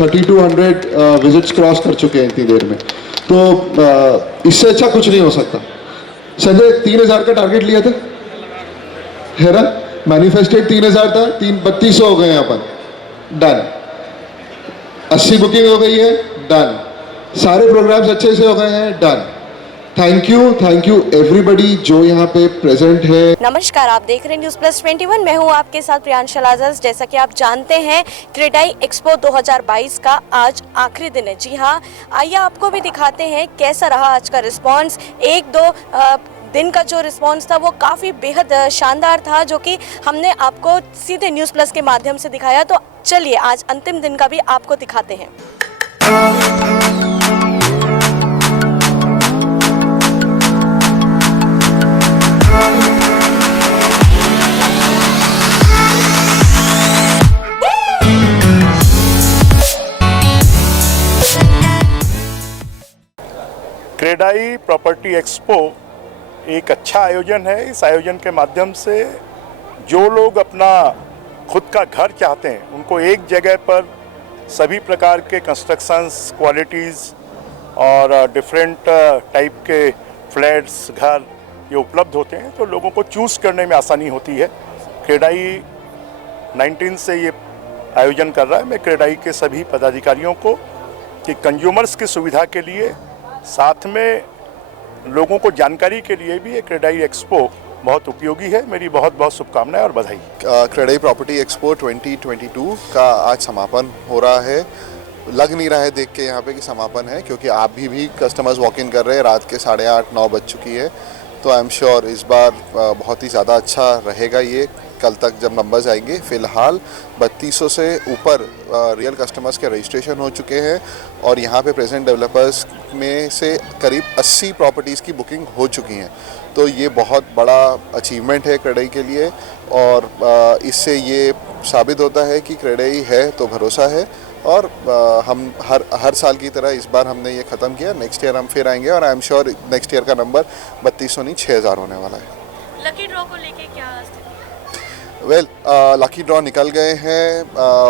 3200 visits cross कर चुके हैं इतनी देर में। तो इससे अच्छा कुछ नहीं हो सकता। संजय 3000 का टारगेट लिया था, है ना? मैनिफेस्टेड 3000 था, 3200 हो गए यहाँ पर। डन। 80 बुकिंग हो गई है, डन। सारे प्रोग्राम्स अच्छे से हो गए हैं, डन। थैंक यू एवरीबडी जो यहाँ पे प्रेजेंट है। नमस्कार, आप देख रहे हैं न्यूज़ प्लस 21। मैं हूँ आपके साथ प्रियांशा लाजस। जैसा कि आप जानते हैं, क्रेडाई एक्सपो 2022 का आज आखिरी दिन है। जी हाँ, आइए आपको भी दिखाते हैं कैसा रहा आज का रिस्पांस। एक दो दिन का जो रिस्पांस था वो काफ़ी बेहद शानदार था, जो कि हमने आपको सीधे न्यूज़ प्लस के माध्यम से दिखाया। तो चलिए आज अंतिम दिन का भी आपको दिखाते हैं। क्रेडाई प्रॉपर्टी एक्सपो एक अच्छा आयोजन है। इस आयोजन के माध्यम से जो लोग अपना खुद का घर चाहते हैं उनको एक जगह पर सभी प्रकार के कंस्ट्रक्शंस, क्वालिटीज़ और डिफरेंट टाइप के फ्लैट्स, घर ये उपलब्ध होते हैं, तो लोगों को चूज़ करने में आसानी होती है। क्रेडाई 19 से ये आयोजन कर रहा है। मैं क्रेडाई के सभी पदाधिकारियों को कि कंज्यूमर्स की सुविधा के लिए, साथ में लोगों को जानकारी के लिए भी ये क्रेडाई एक्सपो बहुत उपयोगी है। मेरी बहुत बहुत शुभकामनाएं और बधाई। क्रेडाई प्रॉपर्टी एक्सपो 2022 का आज समापन हो रहा है। लग नहीं रहा है देख के यहाँ पे कि समापन है, क्योंकि आप भी कस्टमर्स वॉक इन कर रहे हैं। रात के 8:30-9 बज चुकी है, तो आई एम श्योर इस बार बहुत ही ज़्यादा अच्छा रहेगा ये। कल तक जब नंबर्स आएंगे, फ़िलहाल 3200 से ऊपर रियल कस्टमर्स के रजिस्ट्रेशन हो चुके हैं और यहाँ पे प्रेजेंट डेवलपर्स में से करीब 80 प्रॉपर्टीज़ की बुकिंग हो चुकी हैं। तो ये बहुत बड़ा अचीवमेंट है क्रेडाई के लिए, और इससे ये साबित होता है कि क्रेडाई है तो भरोसा है। और हम हर साल की तरह इस बार हमने ये ख़त्म किया। नेक्स्ट ईयर हम फिर आएंगे और I am sure next year का नंबर 3200 नहीं 6000 होने वाला है। लकी ड्रॉ को लेके क्या स्थिति? वेल, लकी ड्रॉ निकल गए हैं।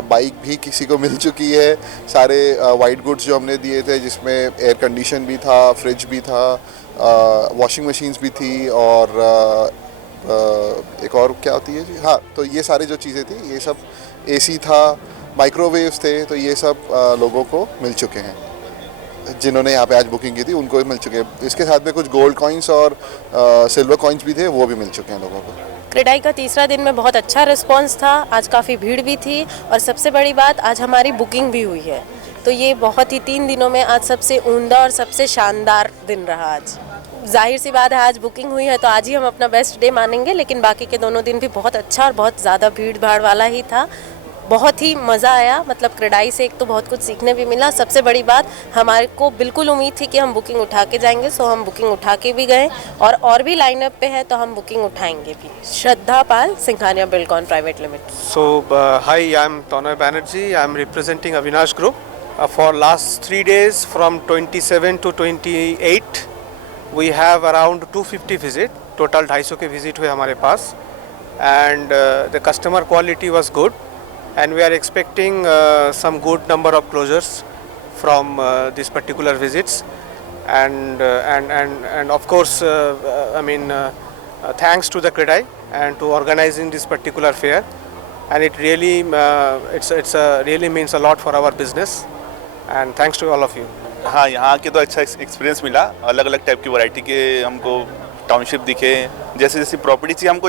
बाइक भी किसी को मिल चुकी है। सारे वाइट गुड्स जो हमने दिए थे, जिसमें एयर कंडीशन भी था, फ्रिज भी था, वॉशिंग मशीन्स भी थी, और एक और क्या होती है जी, हाँ, तो ये सारी जो चीज़ें थी, ये सब एसी था, माइक्रोवेव्स थे, तो ये सब लोगों को मिल चुके हैं। जिन्होंने यहाँ पे आज बुकिंग की थी उनको भी मिल चुके हैं। इसके साथ में कुछ गोल्ड कॉइन्स और सिल्वर कॉइन्स भी थे, वो भी मिल चुके हैं लोगों को। क्रेडाई का तीसरा दिन में बहुत अच्छा रिस्पांस था। आज काफ़ी भीड़ भी थी, और सबसे बड़ी बात, आज हमारी बुकिंग भी हुई है। तो ये बहुत ही 3 दिनों में आज सबसे उम्दा और सबसे शानदार दिन रहा। आज जाहिर सी बात है, आज बुकिंग हुई है तो आज ही हम अपना बेस्ट डे मानेंगे, लेकिन बाकी के दोनों दिन भी बहुत अच्छा और बहुत ज़्यादा भीड़ भाड़ वाला ही था। बहुत ही मज़ा आया। मतलब क्रेडाई से एक तो बहुत कुछ सीखने भी मिला। सबसे बड़ी बात, हमारे को बिल्कुल उम्मीद थी कि हम बुकिंग उठा के जाएंगे, सो हम बुकिंग उठा के भी गए, और भी लाइनअप पे है तो हम बुकिंग उठाएंगे भी। Shraddha Pal, Singhania Buildcon private limited. So, hi, I'm Tanay Banerjee. I'm representing Avinash Group. For last 3 days, from 27 to 28, we have around 250 visit. Total 250 के visit हुए हमारे पास, and the customer quality was good, and we are expecting some good number of closures from these particular visits, and of course, I mean, thanks to the Credai and to organizing this particular fair, and it really really means a lot for our business, and thanks to all of you. हाँ, यहाँ के तो अच्छा experience मिला। अलग अलग type की variety के हमको टाउनशिप दिखे, जैसे जैसी प्रॉपर्टी चाहिए हमको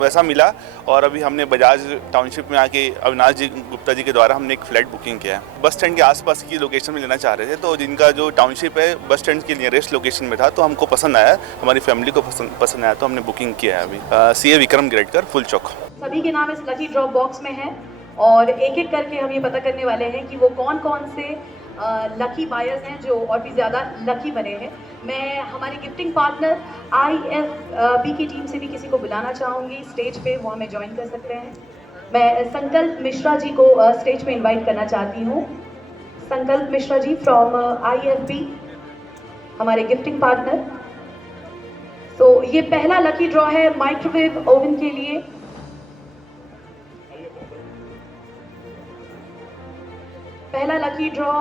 वैसा मिला। और अभी हमने बजाज टाउनशिप में आके अविनाश जी गुप्ता जी के द्वारा हमने एक फ्लैट बुकिंग किया है। बस स्टैंड के आसपास की लोकेशन में लेना चाह रहे थे, तो जिनका जो टाउनशिप है बस स्टैंड के नियरेस्ट लोकेशन में था, तो हमको पसंद आया, हमारी फैमिली को पसंद आया, तो हमने बुकिंग किया है अभी। CA विक्रम गिरडकर, फुल चौक। सभी के नाम इस लकी ड्रॉप बॉक्स में है, और एक एक करके हम ये पता करने वाले हैं कि वो कौन कौन से लकी बायर्स हैं जो और भी ज़्यादा लकी बने हैं। मैं हमारी गिफ्टिंग पार्टनर IFB की टीम से भी किसी को बुलाना चाहूँगी स्टेज पे, वो हमें ज्वाइन कर सकते हैं। मैं संकल्प मिश्रा जी को स्टेज पे इनवाइट करना चाहती हूँ। संकल्प मिश्रा जी फ्रॉम IFB, हमारे गिफ्टिंग पार्टनर। तो ये पहला लकी ड्रॉ है माइक्रोवेव ओवन के लिए। पहला लकी ड्रॉ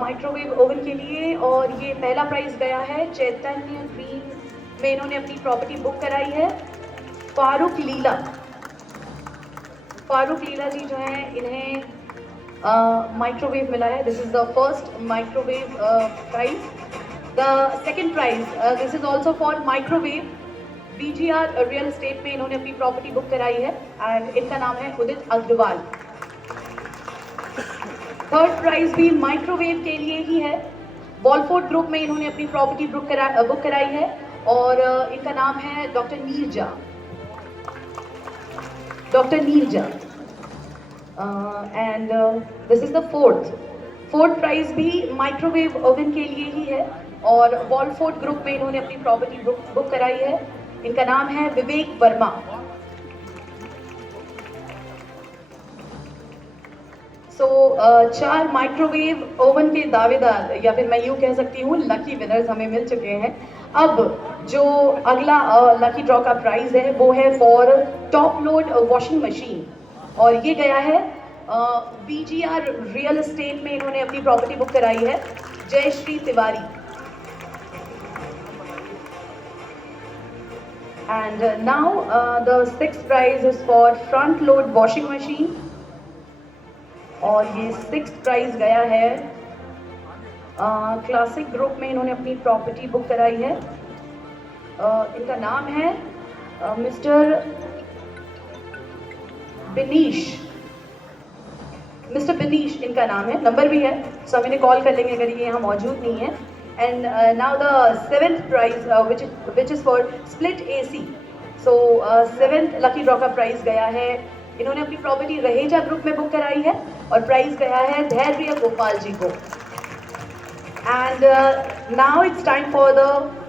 माइक्रोवेव ओवन के लिए, और ये पहला प्राइज़ गया है चैतन्य ग्रीन में, इन्होंने अपनी प्रॉपर्टी बुक कराई है। फारूक लीला जी जो हैं, इन्हें माइक्रोवेव मिला है। This is the first microwave prize. The second prize this is also for microwave. BGR real estate में इन्होंने अपनी प्रॉपर्टी बुक कराई है एंड इनका नाम है उदित अग्रवाल। थर्ड प्राइज भी माइक्रोवेव के लिए ही है। वॉलफोर्ड ग्रुप में इन्होंने अपनी प्रॉपर्टी बुक कराई है और इनका नाम है doctor Neeraja. And this is the fourth prize भी माइक्रोवेव ओवन के लिए ही है और वॉलफोर्ड ग्रुप में इन्होंने अपनी प्रॉपर्टी बुक कराई है। इनका नाम है विवेक वर्मा। सो 4 माइक्रोवेव ओवन के दावेदार, या फिर मैं यूँ कह सकती हूँ लकी विनर्स हमें मिल चुके हैं। अब जो अगला लकी ड्रॉ का प्राइज है वो है for top load washing machine, और ये गया है BGR रियल एस्टेट में, इन्होंने अपनी प्रॉपर्टी बुक कराई है, Jayashree Tiwari. And now the sixth prize is for front load washing machine, और ये सिक्स्थ प्राइज गया है क्लासिक ग्रुप में, इन्होंने अपनी प्रॉपर्टी बुक कराई है। इनका नाम है मिस्टर बिनीश इनका नाम है, नंबर भी है, सो हम इन्हें कॉल कर लेंगे अगर ये यहाँ मौजूद नहीं है। And now the seventh prize which is for split AC। So seventh lucky draw का प्राइज गया है, इन्होंने अपनी प्रॉपर्टी रहेजा ग्रुप में बुक कराई है और प्राइस गया है धैर्य गोपाल जी को। And now it's time for the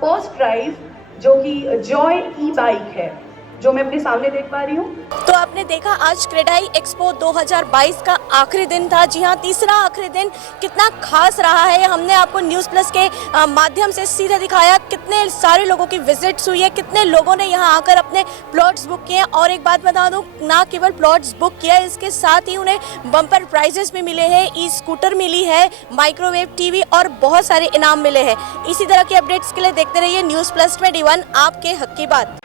first prize, जो कि जॉय E-बाइक है, जो मैं अपने सामने देख पा रही हूँ। तो आपने देखा आज क्रेडाई एक्सपो 2022 का आखिरी दिन था। जी हाँ, तीसरा आखिरी दिन कितना खास रहा है हमने आपको न्यूज़ प्लस के माध्यम से सीधे दिखाया। कितने सारे लोगों की विजिट्स हुई है, कितने लोगों ने यहाँ आकर अपने प्लॉट्स बुक किए। और एक बात बता दूँ, ना केवल प्लॉट्स बुक किया, इसके साथ ही उन्हें बम्पर प्राइजेस भी मिले हैं, ई-स्कूटर मिली है, माइक्रोवेव टीवी और बहुत सारे इनाम मिले हैं। इसी तरह के अपडेट्स के लिए देखते रहिए न्यूज़ प्लस 21, आपके हक की बात।